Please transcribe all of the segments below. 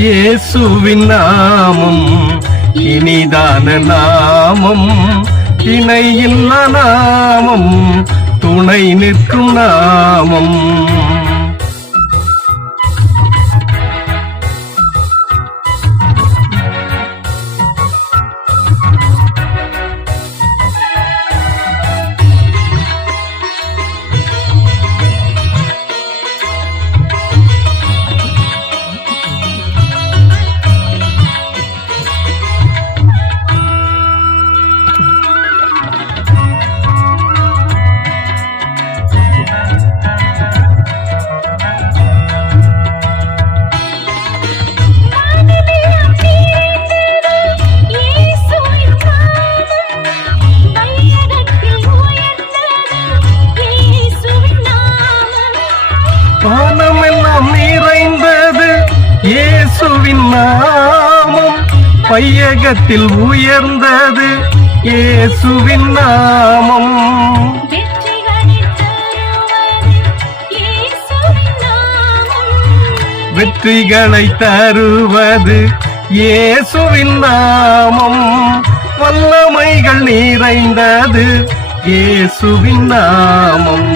இயேசுவின் நாமம் இனிதான நாமம், இணையில்லா நாமம், துணை நிற்கும் நாமம். வானமெல்லாம் நிறைந்தது இயேசுவின் நாமம், பையகத்தில் உயர்ந்தது இயேசுவின் நாமம். வெற்றிகளை தருவது இயேசுவின் நாமம், வல்லமைகள் நிறைந்தது இயேசுவின் நாமம்.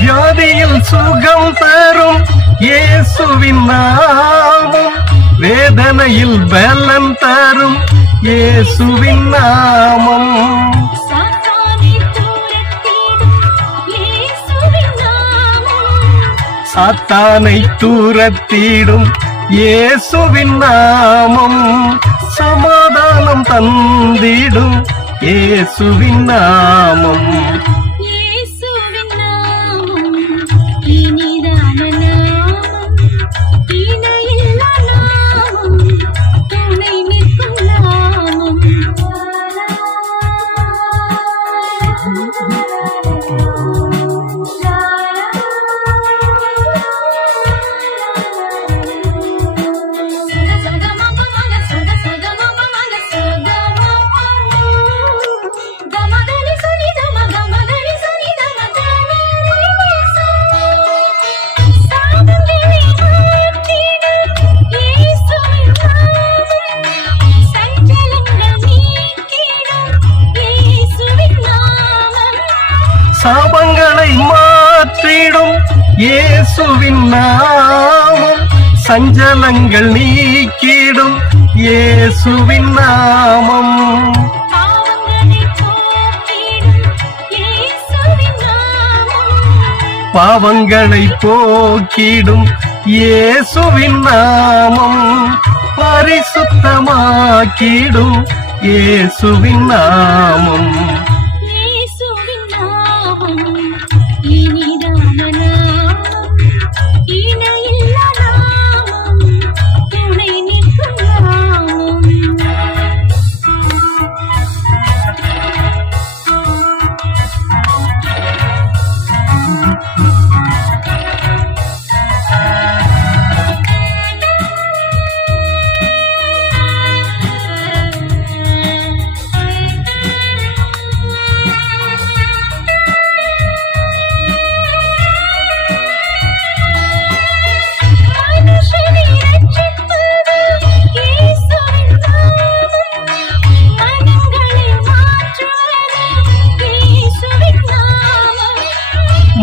வியாதியில் சுகம் தரும் இயேசுவின் நாமம், வேதனையில் பலன் தரும் இயேசுவின் நாமம். சாத்தானை தூரத்திடும் இயேசுவின் நாமம், சமாதானம் தந்திடும் இயேசுவின் நாமம். சாபங்களை மாற்றிடும் இயேசுவின் நாமம், சஞ்சலங்கள் நீக்கிடும் இயேசுவின் நாமம். பாவங்களை போக்கிடும் இயேசுவின் நாமம், பரிசுத்தமாக்கிடும் இயேசுவின் நாமம்.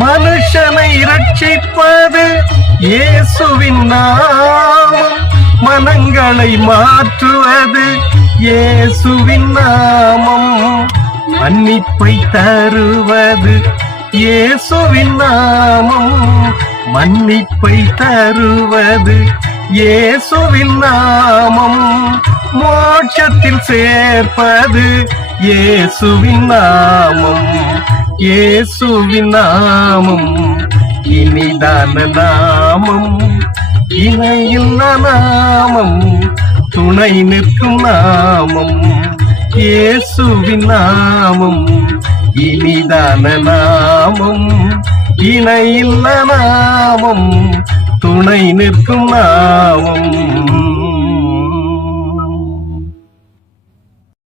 மனுஷனை ரட்சிப்பது இயேசுவின் நாமம், மனங்களை மாற்றுவது இயேசுவின் நாமம். மன்னிப்பை தருவது இயேசுவின் நாமம், மன்னிப்பை தருவது இயேசுவின் நாமம், மோட்சத்தில் சேர்ப்பது இயேசுவின் நாமம், இயேசுவின் நாமம் இனிதான நாமம், இணையில்ல நாமம், துணை நிற்கும் நாமம், இயேசுவின் நாமம் இனிதான நாமம், இணையில்ல நாமம், துணை நிற்கும் நாமம்.